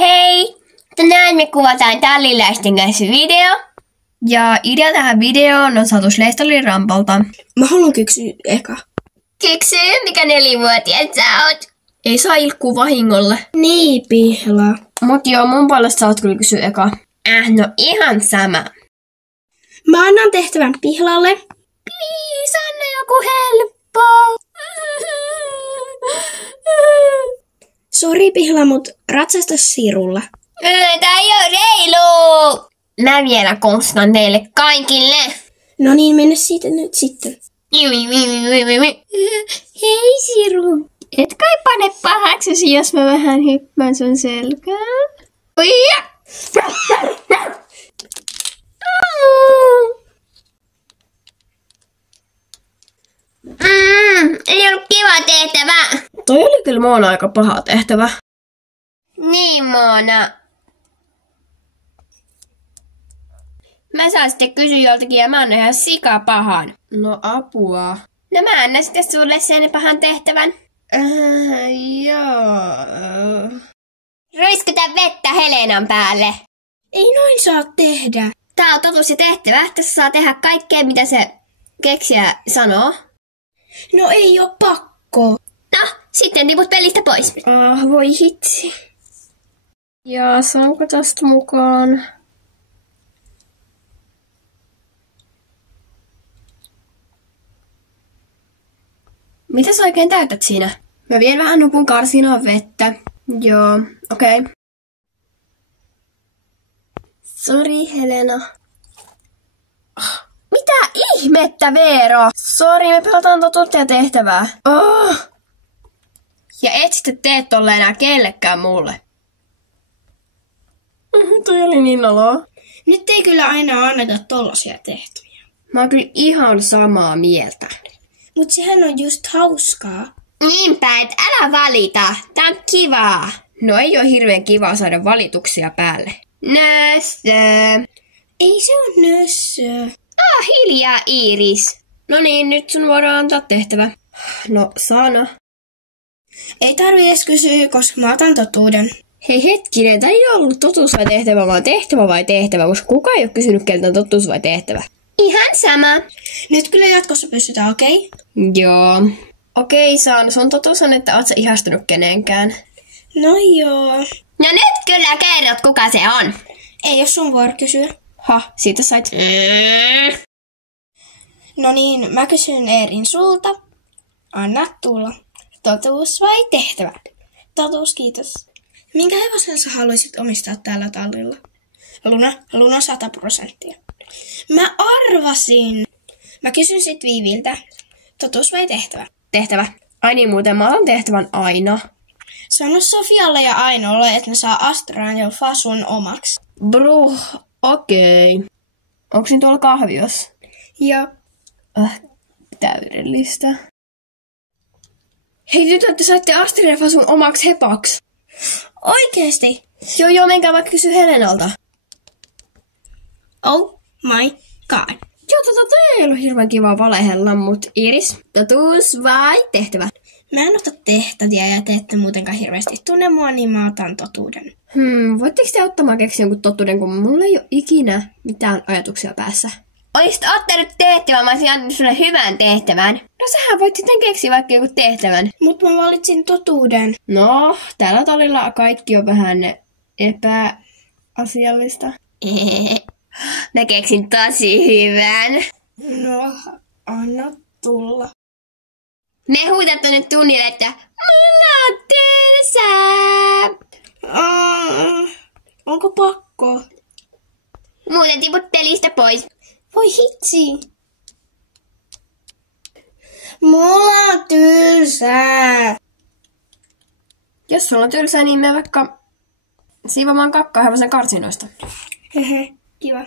Hei! Tänään me kuvataan tallilaisten kanssa video. Ja idea tähän videoon on saatu Schleistolin Rampalta. Mä haluan keksiä eka. Keksy, mikä 4-vuotias sä oot? Ei saa ilkkuu vahingolle. Niin, Pihla. Mut joo, mun puolesta saat kyllä kysyä eka. No ihan sama. Mä annan tehtävän Pihlalle. Please, anna joku helppo. Sori Pihla, mut ratsasta sirulla. Tää ei oo reilu! Mä vielä kostan teille kaikille. No niin, mennä siitä nyt sitten. Hei Siru. Et kai pane pahaksesi, jos mä vähän hyppään sun selkään. Ei ollut kiva tehtävä. Toi oli kyllä Moona aika paha tehtävä. Niin Moona. Mä saan sitten kysyä joltakin ja mä annan ihan sikapahan. No apua. No mä annan sitten sulle sen pahan tehtävän. Joo. Ruiskuta vettä Helenan päälle. Ei noin saa tehdä. Tää on totuus ja tehtävä. Tässä saa tehdä kaikkea mitä se keksijä sanoo. No ei oo pakko. No, sitten tiput pelistä pois. Voi hitsi. Ja saanko tästä mukaan? Mitä sä oikein täytät siinä? Mä vien vähän nupun karsinaan vettä. Joo, okei. Okay. Sori Helena. Mitä ihmettä Veero? Sori, me pelataan totuutta tehtävää. Ja et sitten tee tolle enää kellekään mulle. Toi oli niin noloa. Nyt ei kyllä aina anneta tollasia tehtäviä. Mä oon kyllä ihan samaa mieltä. Mut sehän on just hauskaa. Niinpä, et älä valita. Tää on kivaa. No ei oo hirveän kivaa saada valituksia päälle. Nössö. Ei se on nössö. Hiljaa Iiris. No niin, nyt sun voidaan antaa tehtävä. No, Sana. Ei tarvi edes kysyä, koska mä otan totuuden. Hei hetkinen, tää ei ollut totuus vai tehtävä, vaan tehtävä vai tehtävä, koska kukaan ei oo kysynyt keltä on totuus vai tehtävä. Ihan sama. Nyt kyllä jatkossa pystytään, okei? Joo. Okei, Sana, sun totuus on, että oot sä ihastunut kenenkään. No joo. No nyt kyllä kerrot, kuka se on. Ei oo sun vuoro kysyä. Siitä sait. No niin, mä kysyn Eerin sulta. Anna tulla. Totuus vai tehtävä? Totuus, kiitos. Minkä hevosen sä haluaisit omistaa tällä tallilla? Luna 100%. Mä arvasin. Mä kysyn sit Viiviltä. Totuus vai tehtävä? Tehtävä. Ai niin, muuten mä otan tehtävän aina. Sano Sofialle ja Ainolle, että ne saa Astraan ja Fasun omaksi. Okei. Onko siinä tuolla kahvios? Joo. Täydellistä. Hei tytöt, te saitte Astrid ja Fasun omaksi hepaksi. Oikeesti? Joo, menkää vaikka kysy Helenalta. Oh my god. Joo, toi ei ollut hirveän kiva valehella, mut Iris, totuus vai tehtävä? Mä en ota tehtäviä ja te ette muutenkaan hirveästi tunne mua, niin mä otan totuuden. Voitteko te ottamaan keksiä jonkun totuuden, kun mulla ei ole ikinä mitään ajatuksia päässä? Olisit ottanut tehtävän, mä olisin antanut sulle hyvän tehtävän. No sähän voit sitten keksiä vaikka joku tehtävän. Mut mä valitsin totuuden. No, tällä tallilla kaikki on vähän epäasiallista. Mä keksin tosi hyvän. No, anna tulla. Me huutatte nyt tunnille, että mulla on tylsää. Onko pakko? Muuten tiput pelistä pois. Voi hitsi. Mulla on tylsää. Jos sulla on tylsää, niin me vaikka siivomaan kakkahevosen karsinoista. Hehe, kiva.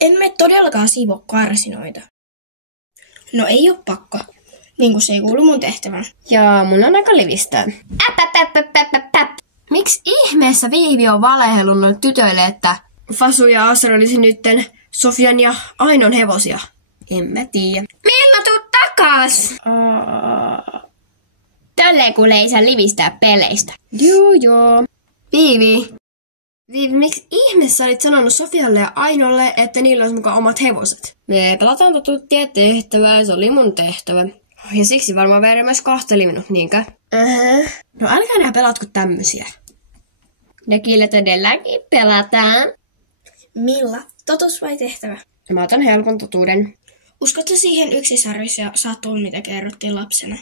En me todellakaan siivoa karsinoita. No ei oo pakko. Niin kuin se ei kuulu mun tehtävään. Ja mun on aika livistää. Miksi ihmeessä Viivi on valehellut noille tytöille, että Fasu ja Asra olisi nytten Sofian ja Ainon hevosia? En mä tiedä. Milloin tuut takas? tälleen kuule ei saa livistää peleistä. Joo. Viivi, miksi ihmeessä olit sanonut Sofialle ja Ainolle, että niillä olisi mukaan omat hevoset? Me pelataan totuttia tehtävää, se oli mun tehtävä. Ja siksi varmaan Veera myös kohteli minut, niinkö? No älkää nää pelatko tämmösiä. Ja kyllä todellakin pelataan. Milla, totuus vai tehtävä? Mä otan helpon totuuden. Uskotko siihen yksisarvissa ja satuun, mitä kerrottiin lapsena?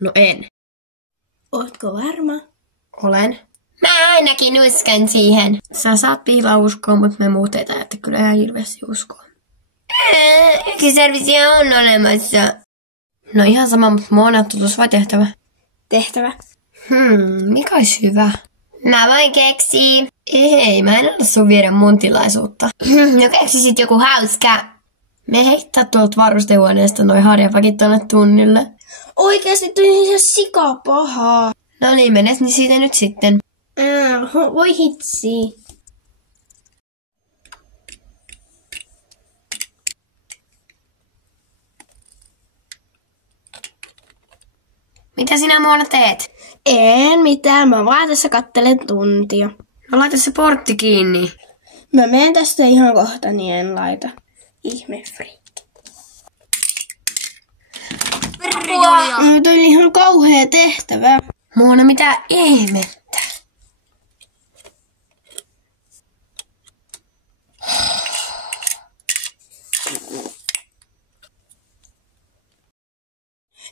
No en. Ootko varma? Olen. Mä ainakin uskon siihen. Sä saat piilaa uskoa, mutta me muut ei täytä kyllä ihan hirveästi uskoa. Yksisarvisia on olemassa. No ihan sama, mutta mä oon totuus vai tehtävä? Tehtävä. Mikä olisi hyvä? Mä voin keksiä. Ei, mä en ole sun viedä mun tilaisuutta. No keksisit joku hauska. Me heittää tuolta varustehuoneesta noi harjapakit tonne tunnille. Oikeasti tuli ihan sika pahaa. No niin, menes niin siitä nyt sitten. Voi hitsi. Mitä sinä Moona teet? En mitään, mä vaan tässä kattelen tuntia. No laita se portti kiinni. Mä menen tästä ihan kohta, niin en laita. Ihme freak. Nyt oli ihan kauhea tehtävä. Moona, mitä ihmettä?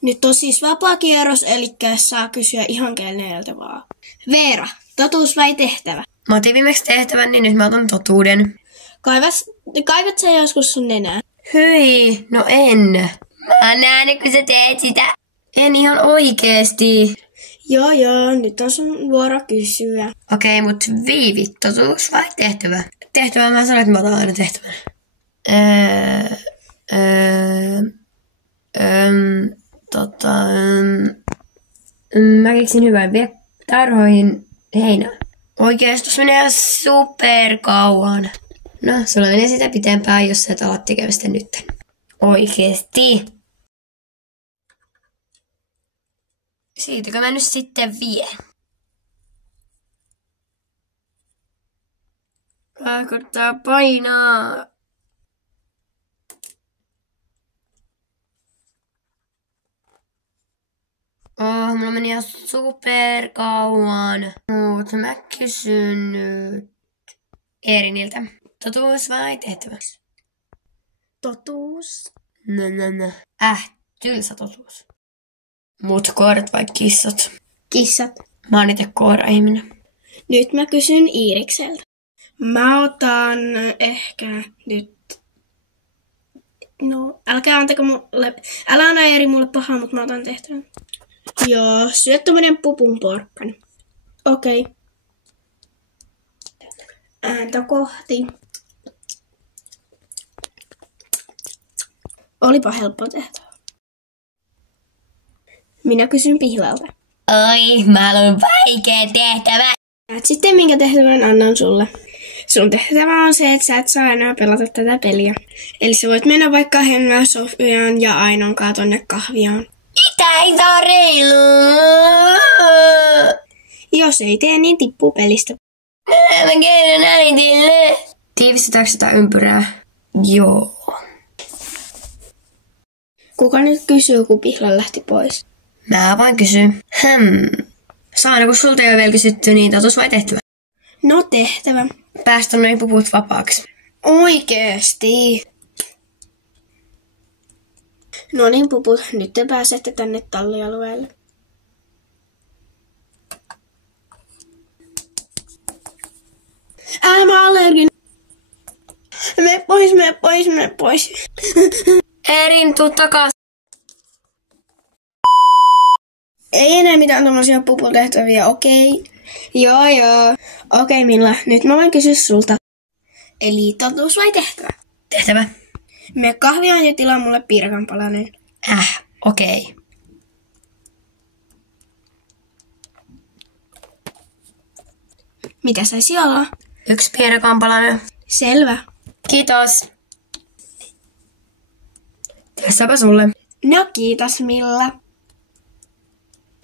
Nyt on siis vapaa kierros, eli saa kysyä ihan keneltä vaan. Veera, totuus vai tehtävä? Mä otin viimeksi tehtävän, niin nyt mä otan totuuden. Kaivat sä joskus sun nenää? Hyi, no en. Mä näen, kun sä teet sitä. En ihan oikeesti. Joo, nyt on sun vuoro kysyä. Okei, mut Viivi, totuus vai tehtävä? Tehtävä, mä sanoin, että mä otan aina tehtävän. Mä keksin hyvän. Vie tarhoihin heinää. Oikeastaan menee ihan super kauan. No, sulla menee sitä pitempään, jos sä et ala tekemistä nyt. Oikeesti. Siitäkö mä nyt sitten vien? Koittaa painaa. Mulla meni ihan super kauan. Mutta mä kysyn nyt Eriniltä. Totuus vai tehtävä? Totuus. No. Tylsä totuus. Mut koirat vai kissat? Kissat. Mä oon ite koira-ihminen. Nyt mä kysyn Iirikseltä. Mä otan ehkä nyt... No, älkää antako mulle... Älä anna Eeri mulle pahaa, mutta mä otan tehtävän. Joo, syö tommonen pupun porkkan. Okei. Ääntä kohti. Olipa helppo tehtävä. Minä kysyn Pihlalta. Oi, mä haluan vaikea tehtävä. Sitten minkä tehtävän annan sulle. Sun tehtävä on se, että sä et saa enää pelata tätä peliä. Eli sä voit mennä vaikka Henna, Sofian ja Ainon kaa tonne kahvioon. Mitä ei saa reilua? Jos ei tee, niin tippuu pelistä. Mä kerron äitille. Tiivistetäänkö sitä ympyrää? Joo. Kuka nyt kysyy, kun Pihla lähti pois? Mä vaan kysyn. Saana, kun sulta ei ole vielä kysytty, niin totuus vai tehtävä? No tehtävä. Päästä noin puput vapaaksi. Oikeesti. No niin puput, nyt te pääsette tänne tallialueelle. Mä allergin. Me pois. Erin, tuu takas. Ei enää mitään tommosia puputehtäviä, okei? Joo. Okei, Milla, nyt mä voin kysyä sulta. Eli totuus vai tehtävä? Tehtävä. Me kahviaan ja tilaa mulle piirakanpalanen. Okei. Okay. Mitä saisi olla? 1 piirakanpalanen. Selvä. Kiitos. Tässäpä sulle. No kiitos Milla.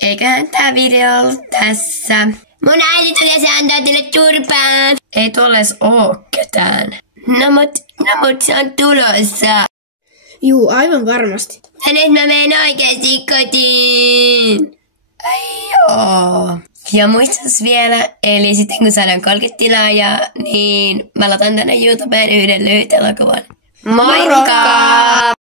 Eiköhän tää video ollut tässä. Mun äiti tulee, se antaa teille turpaa. Ei tuolla edes oo ketään. No mut se on tulossa. Juu, aivan varmasti. Ja nyt mä menen oikeesti kotiin. Ai joo. Ja muistas vielä, eli sitten kun saadaan 30 tilaajaa, niin mä laitan tänne YouTubeen yhden lyhyt elokuvan. Moikka!